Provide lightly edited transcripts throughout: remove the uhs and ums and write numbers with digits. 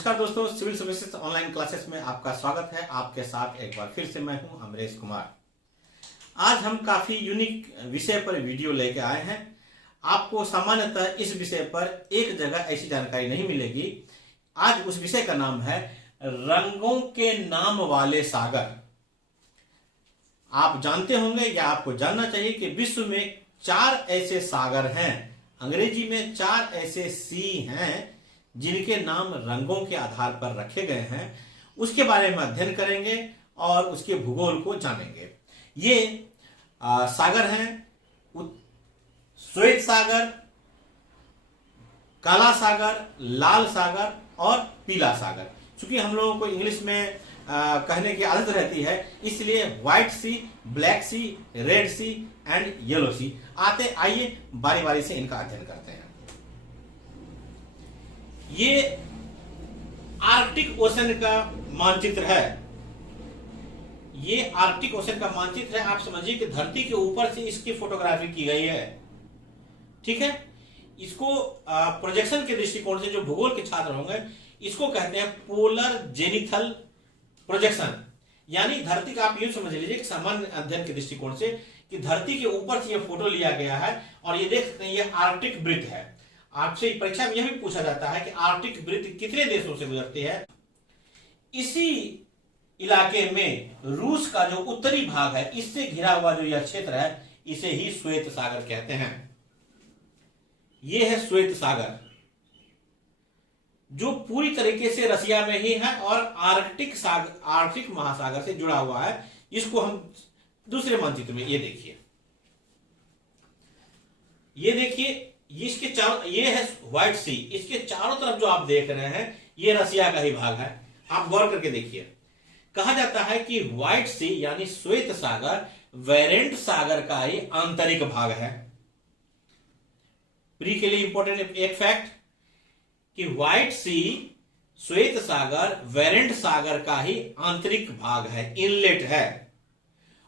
नमस्कार दोस्तों, civil services online classes में आपका स्वागत है। आपके साथ एक बार फिर से मैं हूं अमरेश कुमार। आज हम काफी यूनिक विषय पर वीडियो लेके आए हैं। आपको सामान्यतः इस विषय पर एक जगह ऐसी जानकारी नहीं मिलेगी। आज उस विषय का नाम है रंगों के नाम वाले सागर। आप जानते होंगे या आपको जानना चाहिए कि विश्व में 4 ऐसे सागर हैं, अंग्रेजी में 4 ऐसे सी हैं जिनके नाम रंगों के आधार पर रखे गए हैं। उसके बारे में अध्ययन करेंगे और उसके भूगोल को जानेंगे। ये सागर हैं श्वेत सागर, काला सागर, लाल सागर और पीला सागर। क्योंकि हम लोगों को इंग्लिश में कहने की आदत रहती है, इसलिए white sea, black sea, red sea and yellow sea. आइए बारी बारी से इनका अध्ययन करते हैं। ये आर्कटिक ओशन का मानचित्र है। ये आर्कटिक ओशन का मानचित्र है। आप समझिए कि धरती के ऊपर से इसकी फोटोग्राफी की गई है। ठीक है, इसको प्रोजेक्शन के दृष्टिकोण से जो भूगोल के छात्र होंगे इसको कहते हैं पोलर जेनिथल प्रोजेक्शन। यानी धरती का आप यूं समझ लीजिए सामान्य अध्ययन के दृष्टिकोण से कि धरती के ऊपर से यह फोटो लिया गया है और ये देख सकते हैं ये आर्कटिक वृत्त है। आपसे परीक्षा में यह भी पूछा जाता है कि आर्कटिक वृत्त कितने देशों से गुजरती है। इसी इलाके में रूस का जो उत्तरी भाग है, इससे घिरा हुआ जो यह क्षेत्र है, इसे ही श्वेत सागर कहते हैं। यह है श्वेत सागर जो पूरी तरीके से रसिया में ही है और आर्कटिक महासागर से जुड़ा हुआ है। इसको हम दूसरे मानचित्र में ये देखिए, इसके चारों, ये है व्हाइट सी, इसके चारों तरफ जो आप देख रहे हैं ये रसिया का ही भाग है। आप गौर करके देखिए, कहा जाता है कि व्हाइट सी यानी श्वेत सागर वेरेंट सागर का ही आंतरिक भाग है। प्री के लिए इंपॉर्टेंट एक फैक्ट कि व्हाइट सी श्वेत सागर वेरेंट सागर का ही आंतरिक भाग है, इनलेट है।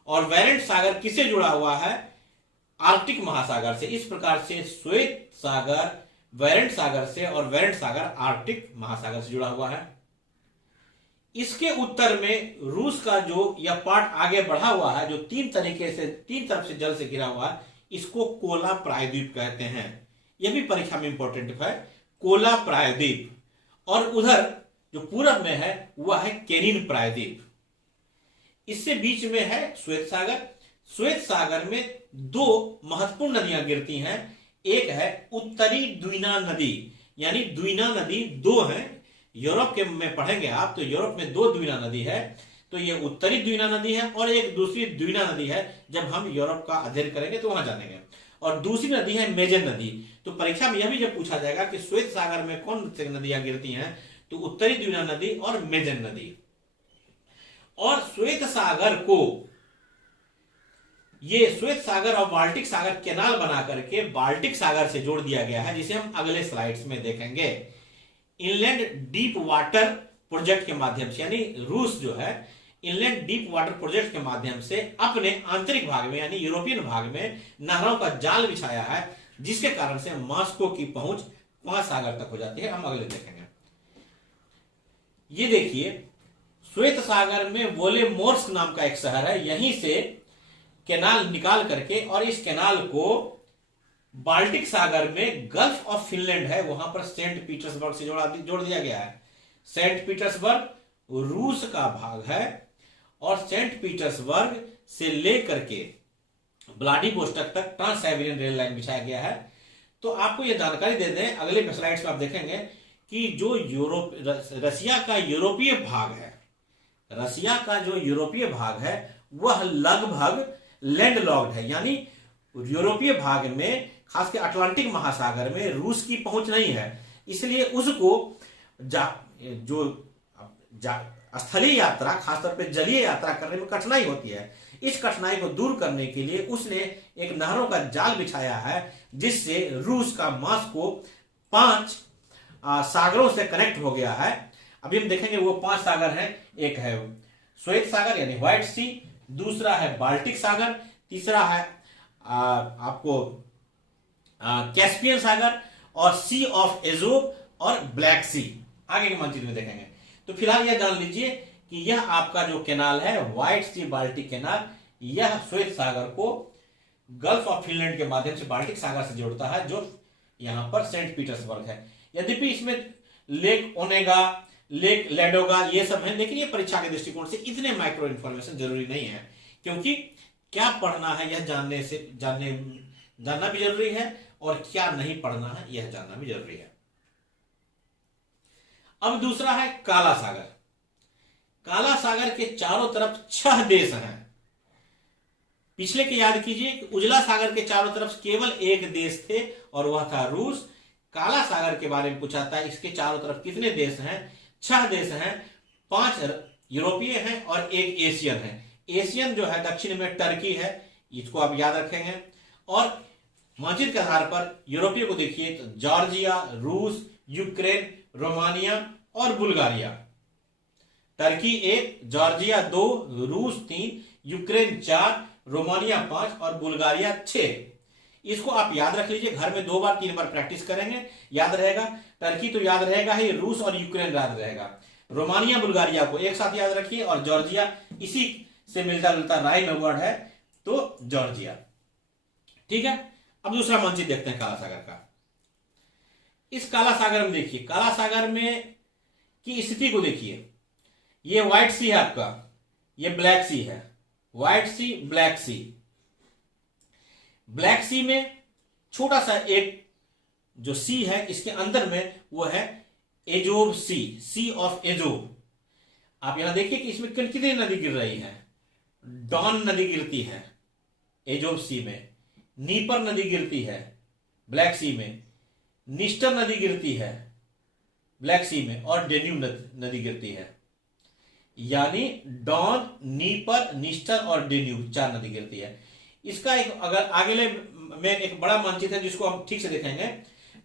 और वेरेंट सागर किससे जुड़ा हुआ है? आर्कटिक महासागर से। इस प्रकार से श्वेत सागर वेरेंट सागर से और वेरेंट सागर आर्कटिक महासागर से जुड़ा हुआ है। इसके उत्तर में रूस का जो यह पार्ट आगे बढ़ा हुआ है, जो तीन तरफ से जल से घिरा हुआ है, इसको कोला प्रायद्वीप कहते हैं। यह भी परीक्षा में इंपॉर्टेंट है, कोला प्रायद्वीप। और उधर जो पूरब में है वह है केनिन प्रायद्वीप। इससे बीच में है श्वेत सागर। श्वेत सागर में 2 महत्वपूर्ण नदियां गिरती हैं। एक है उत्तरी द्वीना नदी, यानी द्वीना नदी 2 हैं। यूरोप के में पढ़ेंगे आप तो यूरोप में 2 द्वीना नदी है। तो ये उत्तरी द्वीना नदी है और एक दूसरी द्वीना नदी है। जब हम यूरोप का अध्ययन करेंगे तो वहां जानेंगे। और दूसरी नदी है मेजन नदी। तो परीक्षा में यह भी जब पूछा जाएगा कि श्वेत सागर में कौन सी नदियां गिरती हैं, तो उत्तरी द्वीना नदी और मेजन नदी। और श्वेत सागर को, ये श्वेत सागर और बाल्टिक सागर कैनाल बना करके बाल्टिक सागर से जोड़ दिया गया है, जिसे हम अगले स्लाइड्स में देखेंगे। इनलैंड डीप वाटर प्रोजेक्ट के माध्यम से, यानी रूस जो है इनलैंड डीप वाटर प्रोजेक्ट के माध्यम से अपने आंतरिक भाग में यानी यूरोपियन भाग में नहरों का जाल बिछाया है, जिसके कारण से मॉस्को की पहुंच 5 सागर तक हो जाती है। हम अगले देखेंगे। ये देखिए, श्वेत सागर में वोलेमोर्स्क नाम का एक शहर है। यहीं से कैनाल निकाल करके और इस कैनाल को बाल्टिक सागर में गल्फ ऑफ फिनलैंड है, वहां पर सेंट पीटर्सबर्ग से जोड़ दिया गया है। सेंट पीटर्सबर्ग रूस का भाग है और सेंट पीटर्सबर्ग से लेकर के व्लादिवोस्टॉक तक ट्रांस साइबेरियन रेल लाइन बिछाया गया है। तो आपको यह जानकारी दे दें, अगले स्लाइड्स में आप देखेंगे कि जो रसिया का यूरोपीय भाग है, रसिया का जो यूरोपीय भाग है वह लगभग लैंडलॉक्ड है। यानी यूरोपीय भाग में, खासकर अटलांटिक महासागर में रूस की पहुंच नहीं है। इसलिए उसको स्थलीय यात्रा, खासतौर पे जलीय यात्रा करने में कठिनाई होती है। इस कठिनाई को दूर करने के लिए उसने एक नहरों का जाल बिछाया है, जिससे रूस का मॉस्को 5 सागरों से कनेक्ट हो गया है। अभी हम देखेंगे वो 5 सागर हैं। एक है श्वेत सागर यानी व्हाइट सी, दूसरा है बाल्टिक सागर, तीसरा है आपको कैस्पियन सागर और सी ऑफ एजोव और ब्लैक सी। आगे के मानचित्र में देखेंगे। तो फिलहाल यह जान लीजिए कि यह आपका जो कैनाल है व्हाइट सी बाल्टिक कैनाल, यह श्वेत सागर को गल्फ ऑफ फिनलैंड के माध्यम से बाल्टिक सागर से जोड़ता है, जो यहां पर सेंट पीटर्सबर्ग है। यद्यपि इसमें लेक ओनेगा, लेक लेडोगा ये सब है, लेकिन ये परीक्षा के दृष्टिकोण से इतने माइक्रो इन्फॉर्मेशन जरूरी नहीं है, क्योंकि क्या पढ़ना है यह जानना भी जरूरी है और क्या नहीं पढ़ना है यह जानना भी जरूरी है। अब दूसरा है काला सागर। काला सागर के चारों तरफ 6 देश हैं। पिछले के याद कीजिए कि उजला सागर के चारों तरफ केवल एक देश थे और वह था रूस। काला सागर के बारे में पूछा था, इसके चारों तरफ कितने देश हैं? 6 देश हैं, 5 यूरोपीय हैं और 1 एशियन है। एशियन जो है दक्षिण में टर्की है, इसको आप याद रखेंगे। और मानचित्र के आधार पर यूरोपीय को देखिए तो जॉर्जिया, रूस, यूक्रेन, रोमानिया और बुल्गारिया। टर्की 1, जॉर्जिया 2, रूस 3, यूक्रेन 4, रोमानिया 5 और बुल्गारिया 6। इसको आप याद रख लीजिए, घर में 2 बार 3 बार प्रैक्टिस करेंगे, याद रहेगा। टर्की तो याद रहेगा ही, रूस और यूक्रेन याद रहेगा। रोमानिया बुल्गारिया को एक साथ याद रखिए, और जॉर्जिया इसी से मिलता जुलता राइम में वर्ड है, तो जॉर्जिया। ठीक है, अब दूसरा मानचित्र देखते हैं काला सागर का। इस काला सागर में देखिए, काला सागर में की स्थिति को देखिए। ये व्हाइट सी है आपका, ये ब्लैक सी है। व्हाइट सी, ब्लैक सी। ब्लैक सी में छोटा सा एक जो सी है, इसके अंदर में वो है एजोब सी ऑफ एजोब। आप यहां देखिए कि इसमें कितनी नदी गिर रही है। डॉन नदी गिरती है एजोब सी में, नीपर नदी गिरती है ब्लैक सी में, निस्टर नदी गिरती है ब्लैक सी में, और डेन्यूब नदी गिरती है। यानी डॉन, नीपर, निस्टर और डेन्यूब 4 नदी गिरती है। इसका एक अगर आगे में एक बड़ा मानचित्र है जिसको हम ठीक से देखेंगे।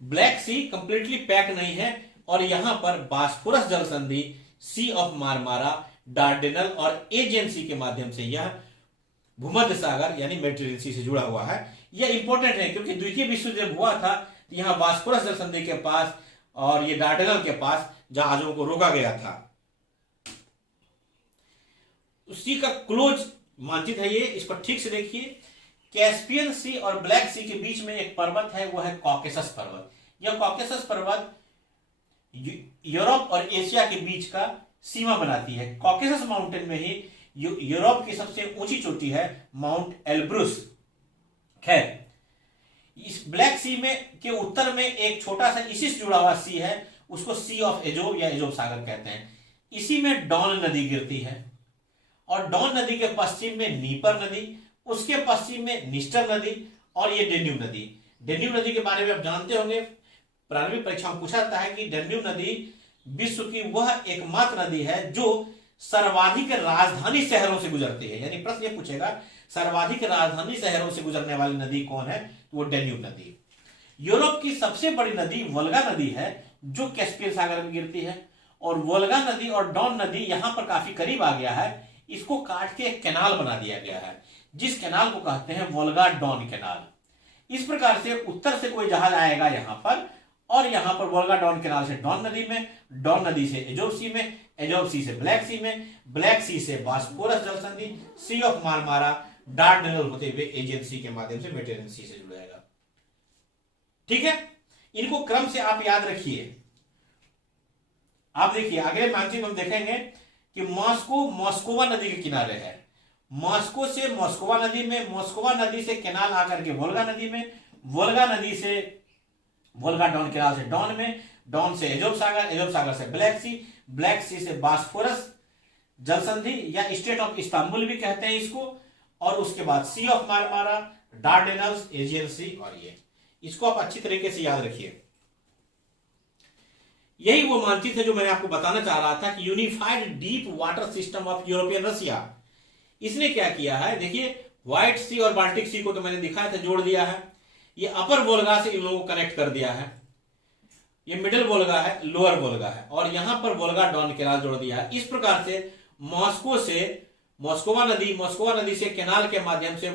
ब्लैक सी कंप्लीटली पैक नहीं है, और यहां पर बास्फोरस जल संधि, सी ऑफ मारमारा, डार्डेनल और एजियन सी के माध्यम से यह भूमध्य सागर यानी मेडिटेरेनियन सी से जुड़ा हुआ है। यह इंपॉर्टेंट है क्योंकि द्वितीय विश्व जब हुआ था तो यहां बास्फोरस जल संधि के पास और ये डार्डेनल के पास जहाजों को रोका गया था। उसी का क्लोज मानचित्र है ये, इसको ठीक से देखिए। कैस्पियन सी और ब्लैक सी के बीच में एक पर्वत है, वो है कॉकेसस पर्वत। यह कॉकेसस पर्वत यूरोप और एशिया के बीच का सीमा बनाती है। कॉकेसस माउंटेन में ही यूरोप की सबसे ऊंची चोटी है माउंट एल्ब्रुस। खैर, इस ब्लैक सी में के उत्तर में एक छोटा सा इसी से जुड़ा हुआ सी है, उसको सी ऑफ एजोब या एजोब सागर कहते हैं। इसी में डॉन नदी गिरती है, और डॉन नदी के पश्चिम में नीपर नदी, उसके पश्चिम में निस्टर नदी, और ये डेन्यूब नदी। डेन्यूब नदी के बारे में आप जानते होंगे, प्रारंभिक परीक्षा में पूछा जाता है कि डेन्यूब नदी विश्व की वह एकमात्र नदी है जो सर्वाधिक राजधानी शहरों से गुजरती है। यानी प्रश्न ये पूछेगा सर्वाधिक राजधानी शहरों से गुजरने वाली नदी कौन है, तो वो डेन्यूब नदी। यूरोप की सबसे बड़ी नदी वोल्गा नदी है जो कैस्पियन सागर में गिरती है, और वोल्गा नदी और डॉन नदी यहां पर काफी करीब आ गया है। इसको काट के एक कैनाल बना दिया गया है, जिस कैनाल को कहते हैं वोल्गा डॉन कैनाल। इस प्रकार से उत्तर से कोई जहाज आएगा यहां पर, और यहां पर वोल्गा डॉन कैनाल से डॉन नदी में, डॉन नदी से एजोब सी में, एजोब सी से ब्लैक सी में, ब्लैक सी से बास्फोरस जल संधि, सी ऑफ मारमारा, डार्डेनल होते हुए एजियन सी के माध्यम से मेडिटेरेनियन सी से जुड़ेगा। ठीक है, इनको क्रम से आप याद रखिए। आप देखिए अगले मानचित्र हम देखेंगे कि मॉस्को मॉस्कोवा नदी के किनारे है। मॉस्को से मॉस्कोवा नदी में, मॉस्कोवा नदी से कैनाल आकर के वोल्गा नदी में, वोल्गा नदी से वोल्गा डॉन कैनाल से डॉन में, डॉन से एजोब सागर, एजोब सागर से ब्लैक सी, ब्लैक सी से बास्फोरस जल संधि या स्टेट ऑफ इस्तांबुल भी कहते हैं इसको, और उसके बाद सी ऑफ मारमारा, डार्डेनल्स, एजियन सी, और ये इसको आप अच्छी तरीके से याद रखिए। यही वो मानचित्र है जो मैंने आपको बताना चाह रहा था कि unified deep water system of European Russia. इसने क्या किया है, देखिए व्हाइट सी और बाल्टिक सी को तो मैंने दिखाया था, जोड़ दिया है। ये अपर वोल्गा से इन लोगों को कनेक्ट कर दिया है। ये मिडिल वोल्गा है, लोअर वोल्गा है, और यहां पर वोल्गा डॉन कैनाल जोड़ दिया है। इस प्रकार से मॉस्को से मॉस्कोवा नदी से कैनाल के माध्यम से,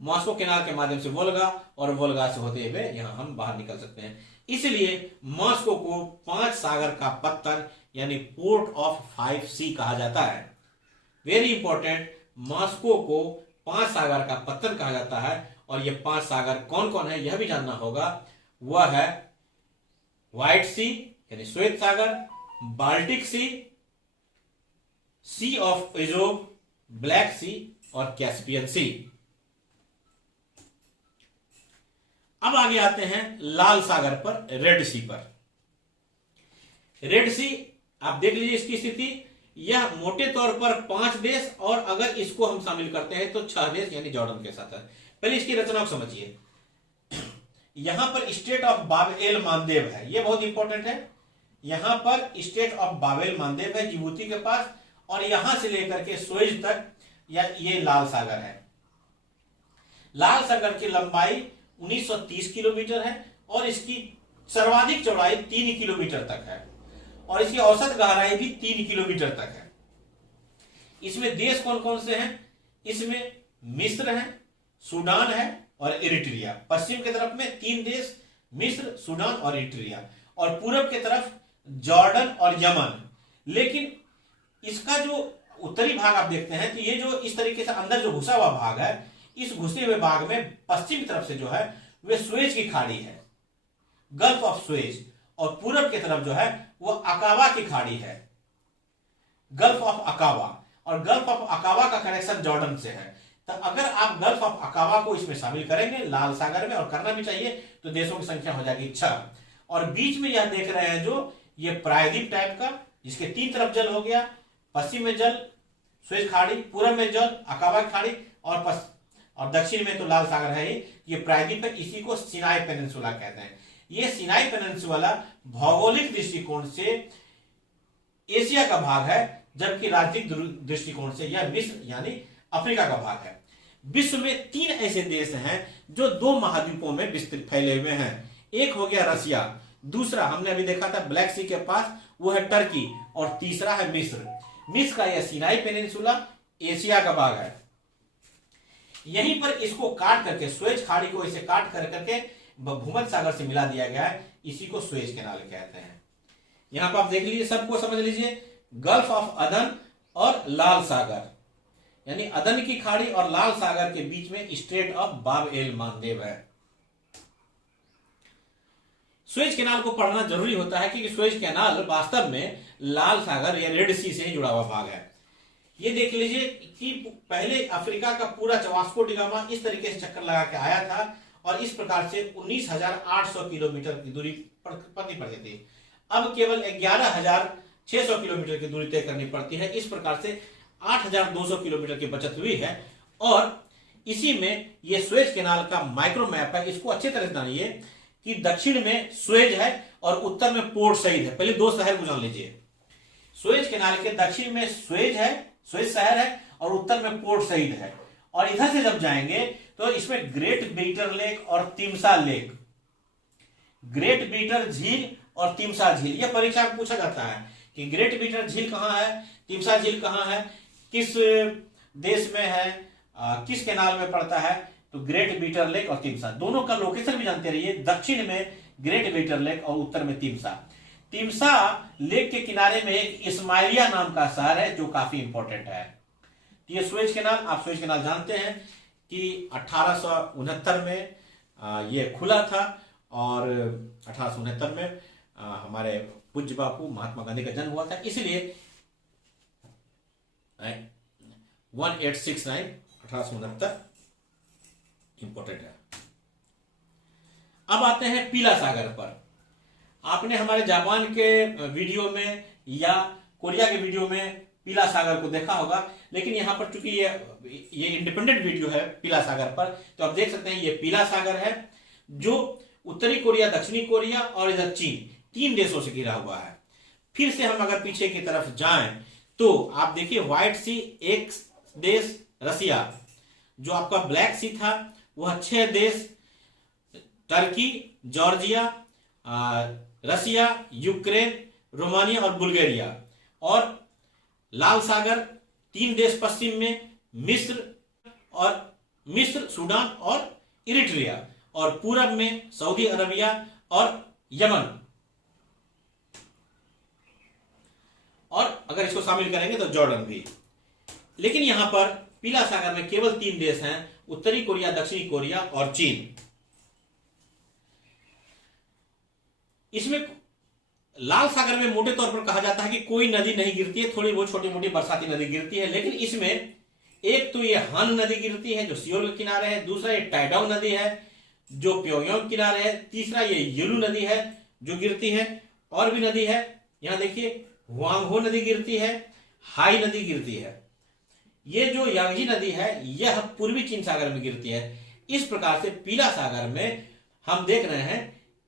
मॉस्को कैनाल के माध्यम से वोल्गा, और वोल्गा से होते हुए यहां हम बाहर निकल सकते हैं। इसलिए मॉस्को को 5 सागर का पत्तन यानी पोर्ट ऑफ 5 सी कहा जाता है। वेरी इंपॉर्टेंट, मॉस्को को 5 सागर का पत्तन कहा जाता है। और ये 5 सागर कौन कौन है यह भी जानना होगा। वह है व्हाइट सी यानी श्वेत सागर, Baltic sea, sea of Azov, black sea और कैस्पियन सी। अब आगे आते हैं लाल सागर पर, रेड सी पर। रेड सी आप देख लीजिए इसकी स्थिति। यह मोटे तौर पर 5 देश और अगर इसको हम शामिल करते हैं तो 6 देश यानी जॉर्डन के साथ है। पहले इसकी रचना को समझिए। यहां पर स्टेट ऑफ बाब-एल मानदेव है, यह बहुत इंपॉर्टेंट है। यहां पर स्टेट ऑफ बाब-एल मानदेव है जिबूती के पास, और यहां से लेकर के सुएज तक ये लाल सागर है। लाल सागर की लंबाई 1930 किलोमीटर है और इसकी सर्वाधिक चौड़ाई 3 किलोमीटर तक है और इसकी औसत गहराई भी 3 किलोमीटर तक है। इसमें देश कौन कौन से हैं? इसमें मिस्र है, सूडान है और इरिट्रिया। पश्चिम की तरफ में 3 देश, मिस्र, सूडान और इरिट्रिया, और पूरब की तरफ जॉर्डन और यमन। लेकिन इसका जो उत्तरी भाग आप देखते हैं तो ये जो इस तरीके से अंदर जो घुसा हुआ भाग है, इस घुसे हुए भाग में पश्चिम तरफ से जो है वे सुएज की खाड़ी है, गल्फ ऑफ सुएज, और पूरब की तरफ जो है वो अकाबा की खाड़ी है, गल्फ ऑफ अकाबा। और गल्फ ऑफ अकाबा का कनेक्शन जॉर्डन से है। तो अगर आप गल्फ ऑफ अकाबा को इसमें शामिल करेंगे लाल सागर में, और करना भी चाहिए, तो देशों की संख्या हो जाएगी 6। और बीच में यह देख रहे हैं जो ये प्रायद्वीप टाइप का, जिसके 3 तरफ जल हो गया, पश्चिम में जल सुएज खाड़ी, पूरब में जल अकाबा की खाड़ी, और दक्षिण में तो लाल सागर है ही। ये प्रायद्वीप है, इसी को सिनाई पेनिनसुला कहते हैं। ये सिनाई पेनिनसुला भौगोलिक दृष्टिकोण से एशिया का भाग है, जबकि राजनीतिक दृष्टिकोण से यह मिस्र यानी अफ्रीका का भाग है। विश्व में 3 ऐसे देश हैं जो 2 महाद्वीपों में विस्तृत फैले हुए हैं। एक हो गया रसिया, दूसरा हमने अभी देखा था ब्लैक सी के पास, वो है टर्की, और तीसरा है मिस्र। मिस्र का यह सिनाई पेनिनसुला एशिया का भाग है। यहीं पर इसको काट करके, सुएज खाड़ी को इसे काट कर करके भूमध्य सागर से मिला दिया गया है, इसी को सुएज कैनाल कहते हैं। यहां पर आप देख लीजिए, सबको समझ लीजिए, गल्फ ऑफ अदन और लाल सागर, यानी अदन की खाड़ी और लाल सागर के बीच में स्ट्रेट ऑफ बाब-एल मानदेव है। सुएज कैनाल को पढ़ना जरूरी होता है क्योंकि सुएज कैनाल वास्तव में लाल सागर या रेड सी से जुड़ा हुआ भाग है। ये देख लीजिए कि पहले अफ्रीका का पूरा वास्को डी गामा इस तरीके से चक्कर लगा के आया था और इस प्रकार से 19,800 किलोमीटर की दूरी करनी पड़ती थी। अब केवल 11,600 किलोमीटर की दूरी तय करनी पड़ती है। इस प्रकार से 8,200 किलोमीटर की बचत हुई है। और इसी में ये सुएज कैनाल का माइक्रो मैप है, इसको अच्छी तरह से जानिए कि दक्षिण में सुएज है और उत्तर में पोर्ट सईद है। पहले 2 शहर को जान लीजिए। सुएज कैनाल के दक्षिण में सुएज है, सुएज शहर है, और उत्तर में पोर्ट सईद है। और इधर से जब जाएंगे तो इसमें ग्रेट बीटर लेक और तिम्सा लेक, ग्रेट बीटर झील और तिम्सा झील, यह परीक्षा में पूछा जाता है कि ग्रेट बीटर झील कहां है, तिम्सा झील कहां है, किस देश में है, किस कैनाल में पड़ता है। तो ग्रेट बीटर लेक और तिम्सा दोनों का लोकेशन भी जानते रहिए। दक्षिण में ग्रेट बीटर लेक और उत्तर में तिम्सा। तिम्सा लेक के किनारे में एक इस्माइलिया नाम का शहर है जो काफी इंपॉर्टेंट है। ये सुएज कैनाल, आप सुएज कैनाल जानते हैं कि 1869 में ये खुला था और 1869 में हमारे पूज्य बापू महात्मा गांधी का जन्म हुआ था, इसलिए 1869 1869 इंपॉर्टेंट है। अब आते हैं पीला सागर पर। आपने हमारे जापान के वीडियो में या कोरिया के वीडियो में पीला सागर को देखा होगा, लेकिन यहां पर चूंकि ये इंडिपेंडेंट वीडियो है पीला सागर पर, तो आप देख सकते हैं ये पीला सागर है जो उत्तरी कोरिया, दक्षिणी कोरिया और इधर चीन, 3 देशों से घिरा हुआ है। फिर से हम अगर पीछे की तरफ जाएं तो आप देखिए व्हाइट सी एक देश रसिया, जो आपका ब्लैक सी था वह 6 देश टर्की, जॉर्जिया, रसिया, यूक्रेन, रोमानिया और बुल्गारिया, और लाल सागर 3 देश पश्चिम में मिस्र, सूडान और इरिट्रिया, और पूरब में सऊदी अरबिया और यमन, और अगर इसको शामिल करेंगे तो जॉर्डन भी। लेकिन यहां पर पीला सागर में केवल 3 देश हैं, उत्तरी कोरिया, दक्षिणी कोरिया और चीन। इसमें लाल सागर में मोटे तौर पर कहा जाता है कि कोई नदी नहीं गिरती है, थोड़ी बहुत छोटी मोटी बरसाती नदी गिरती है। लेकिन इसमें एक तो ये हान नदी गिरती है जो सियोल के किनारे है, दूसरा ये टाइडांग नदी है जो प्योंगयांग किनारे है, तीसरा ये येलू नदी है जो गिरती है। और भी नदी है, यहां देखिए हुआंगहो नदी गिरती है, हाई नदी गिरती है। ये जो यांगजी नदी है यह पूर्वी चीन सागर में गिरती है। इस प्रकार से पीला सागर में हम देख रहे हैं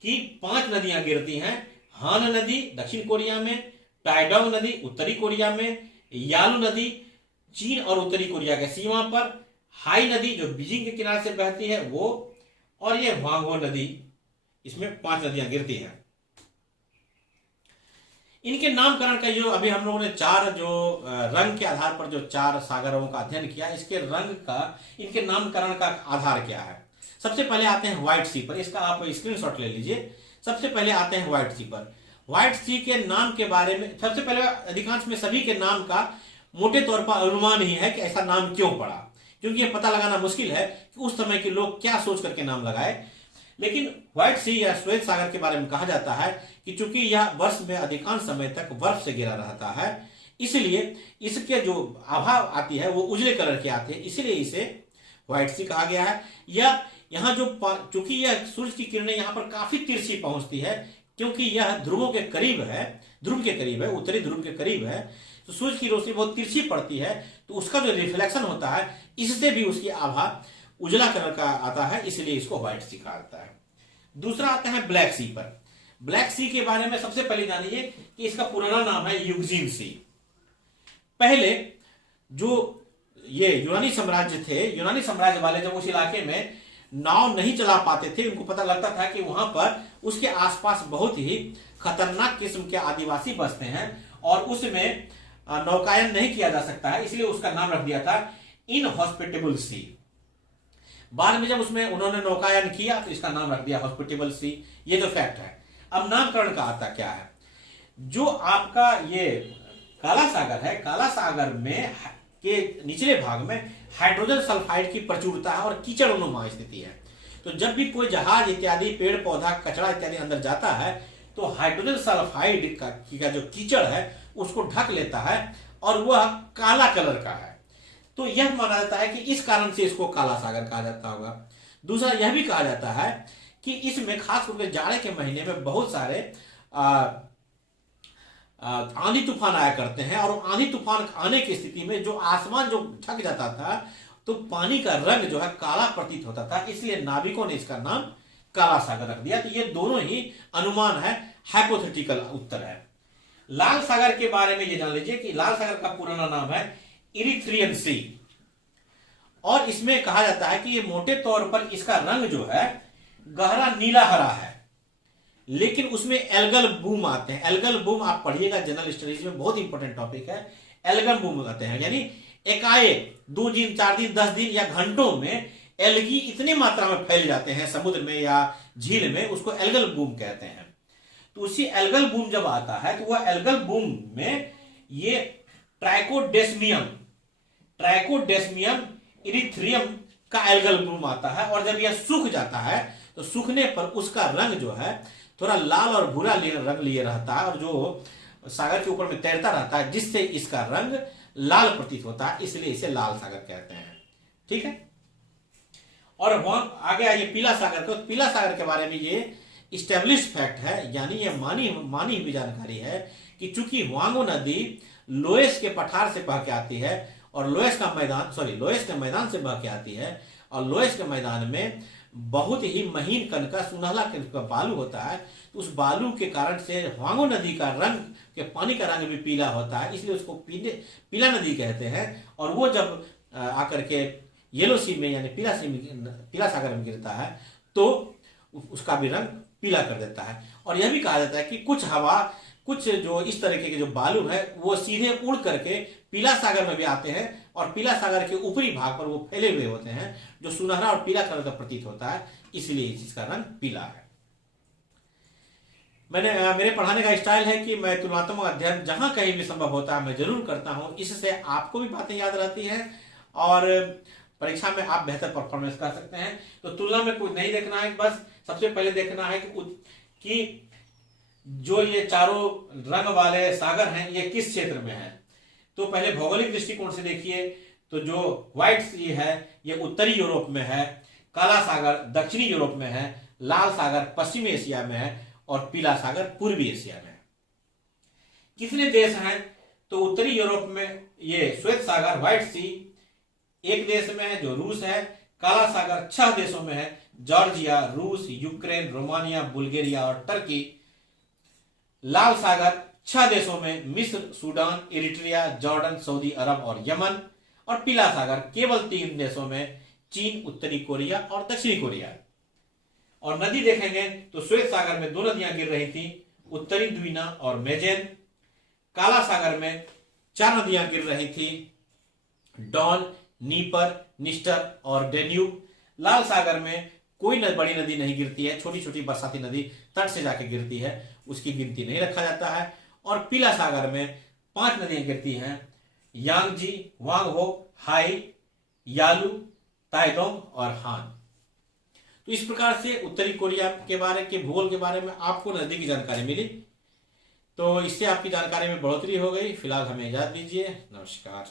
कि 5 नदियां गिरती हैं। हान नदी दक्षिण कोरिया में, टाइडांग नदी उत्तरी कोरिया में, यालू नदी चीन और उत्तरी कोरिया के सीमा पर, हाई नदी जो बीजिंग के किनारे से बहती है वो, और ये हुआंगहो नदी, इसमें 5 नदियां गिरती हैं। इनके नामकरण का जो अभी हम लोगों ने 4 जो रंग के आधार पर जो 4 सागरों का अध्ययन किया, इसके रंग का, इनके नामकरण का आधार क्या है। सबसे पहले आते हैं व्हाइट सी पर, इसका आप स्क्रीनशॉट ले लीजिए। सबसे पहले आते हैं व्हाइट सी पर। व्हाइट सी के नाम के बारे में सबसे पहले अधिकांश में सभी के नाम का मोटे तौर पर अनुमान ही है कि ऐसा नाम क्यों पड़ा, क्योंकि यह पता लगाना मुश्किल है कि उस समय के लोग क्या सोच करके नाम लगाए। लेकिन व्हाइट सी या श्वेत सागर के बारे में कहा जाता है कि चूंकि यह वर्ष में अधिकांश समय तक बर्फ से घिरा रहता है, इसलिए इसके जो आभा आती है वो उजले कलर के आते हैं, इसलिए इसे व्हाइट सी कहा गया है। या यहाँ जो चूंकि यह सूर्य की किरणें यहाँ पर काफी तिरछी पहुंचती है, क्योंकि यह ध्रुवों के करीब है, ध्रुव के करीब है, उत्तरी ध्रुव के करीब है, तो सूर्य की रोशनी बहुत तिरछी पड़ती है, तो उसका जो रिफ्लेक्शन होता है इससे भी उसकी आभा उजला कलर का आता है, इसलिए इसको व्हाइट सी कहा जाता है। दूसरा आता है ब्लैक सी पर। ब्लैक सी के बारे में सबसे पहले जानिए कि इसका पुराना नाम है यूग्जीन सी। पहले जो ये यूनानी साम्राज्य थे, यूनानी साम्राज्य वाले जब उस इलाके में नाव नहीं चला पाते थे, उनको पता लगता था कि वहां पर उसके आसपास बहुत ही खतरनाक किस्म के आदिवासी बसते हैं और उसमें नौकायन नहीं किया जा सकता है, इसलिए उसका नाम रख दिया था इनहॉस्पिटेबल सी। बाद में जब उसमें उन्होंने नौकायन किया तो इसका नाम रख दिया हॉस्पिटेबल सी। ये जो फैक्ट है। अब नामकरण का आता क्या है, जो आपका ये काला सागर है, काला सागर में के निचले भाग में हाइड्रोजन सल्फाइड की प्रचुरता है और कीचड़नुमा स्थिति है। तो जब भी कोई जहाज इत्यादि, पेड़ पौधा, कचरा इत्यादि अंदर जाता है तो हाइड्रोजन सल्फाइड का जो कीचड़ है उसको ढक लेता है और वह काला कलर का है। तो यह माना जाता है कि इस कारण से इसको काला सागर कहा जाता होगा। दूसरा यह भी कहा जाता है कि इसमें खास करके जाड़े के महीने में बहुत सारे आंधी तूफान आया करते हैं, और आंधी तूफान आने की स्थिति में जो आसमान जो ढक जाता था तो पानी का रंग जो है काला प्रतीत होता था, इसलिए नाविकों ने इसका नाम काला सागर रख दिया। तो ये दोनों ही अनुमान है, हाइपोथेटिकल उत्तर है। लाल सागर के बारे में ये जान लीजिए कि लाल सागर का पुराना नाम है इरिथ्रियन सी, और इसमें कहा जाता है कि ये मोटे तौर पर इसका रंग जो है गहरा नीला हरा है, लेकिन उसमें एल्गल बूम आते हैं। एल्गल बूम आप पढ़िएगा जनरल स्टडीज में, बहुत इंपॉर्टेंट टॉपिक है। एल्गल बूम आते हैं यानी एकाएक 2 दिन 4 दिन 10 दिन या घंटों में एल्गी इतनी मात्रा में फैल जाते हैं समुद्र में या झील में, उसको एल्गल बूम कहते हैं। तो उसी एल्गल बूम जब आता है तो वह एल्गल बूम में ये ट्राइकोडेस्मियम इरिथ्रियम का एल्गल बूम आता है, और जब यह सूख जाता है तो सूखने पर उसका रंग जो है थोड़ा लाल और भूरा रंग लिए रहता है, और जो सागर के ऊपर में तैरता रहता है जिससे इसका रंग लाल प्रतीत होता है, इसलिए इसे लाल सागर कहते हैं। ठीक है। और वहां आगे आइए पीला सागर को। पीला सागर के बारे में ये इस्टेब्लिश फैक्ट है, यानी ये मानी हुई जानकारी है कि चूंकि हुआंगो नदी लोएस के पठार से बह के आती है और लोएस के मैदान से बह के आती है, और लोएस के मैदान में बहुत ही महीन कण का सुनहला का बालू होता है, तो उस बालू के कारण से हुआंगो नदी का रंग के पानी का रंग भी पीला होता है, इसलिए उसको पीला नदी कहते हैं। और वो जब आकर के येलो सी में यानी पीला सागर में गिरता है तो उसका भी रंग पीला कर देता है। और यह भी कहा जाता है कि कुछ जो इस तरीके के जो बालू है वो सीधे उड़ करके पीला सागर में भी आते हैं, और पीला सागर के ऊपरी भाग पर वो फैले हुए होते हैं जो सुनहरा और पीला कलर का प्रतीत होता है, इसलिए इस चीज का रंग पीला है। मेरे पढ़ाने का स्टाइल है कि मैं तुलनात्मक अध्ययन जहां कहीं भी संभव होता है मैं जरूर करता हूं। इससे आपको भी बातें याद रहती हैं और परीक्षा में आप बेहतर परफॉर्मेंस कर सकते हैं। तो तुलना में कुछ नहीं देखना है, बस सबसे पहले देखना है कि जो ये चारों रंग वाले सागर हैं ये किस क्षेत्र में है। तो पहले भौगोलिक दृष्टिकोण से देखिए, तो जो व्हाइट सी है ये उत्तरी यूरोप में है, काला सागर दक्षिणी यूरोप में है, लाल सागर पश्चिमी एशिया में है और पीला सागर पूर्वी एशिया में है। कितने देश हैं? तो उत्तरी यूरोप में ये श्वेत सागर व्हाइट सी एक देश में है जो रूस है, काला सागर 6 देशों में है, जॉर्जिया, रूस, यूक्रेन, रोमानिया, बुल्गारिया और टर्की। लाल सागर 6 देशों में मिस्र, सूडान, इरिट्रिया, जॉर्डन, सऊदी अरब और यमन। और पीला सागर केवल 3 देशों में, चीन, उत्तरी कोरिया और दक्षिणी कोरिया। और नदी देखेंगे तो श्वेत सागर में 2 नदियां गिर रही थी, उत्तरी द्वीना और मेजेन। काला सागर में 4 नदियां गिर रही थी, डॉन, नीपर, निस्टर और डेन्यूब। लाल सागर में कोई बड़ी नदी नहीं गिरती है, छोटी छोटी बरसाती नदी तट से जाके गिरती है, उसकी गिनती नहीं रखा जाता है। और पीला सागर में 5 नदियां गिरती हैं, यांगजी, वांगहो, हाई, यालू, ताइडोंग और हान। तो इस प्रकार से उत्तरी कोरिया के बारे के भूगोल के बारे में आपको नजदीकी की जानकारी मिली। तो इससे आपकी जानकारी में बढ़ोतरी हो गई। फिलहाल हमें इजाजत दीजिए, नमस्कार।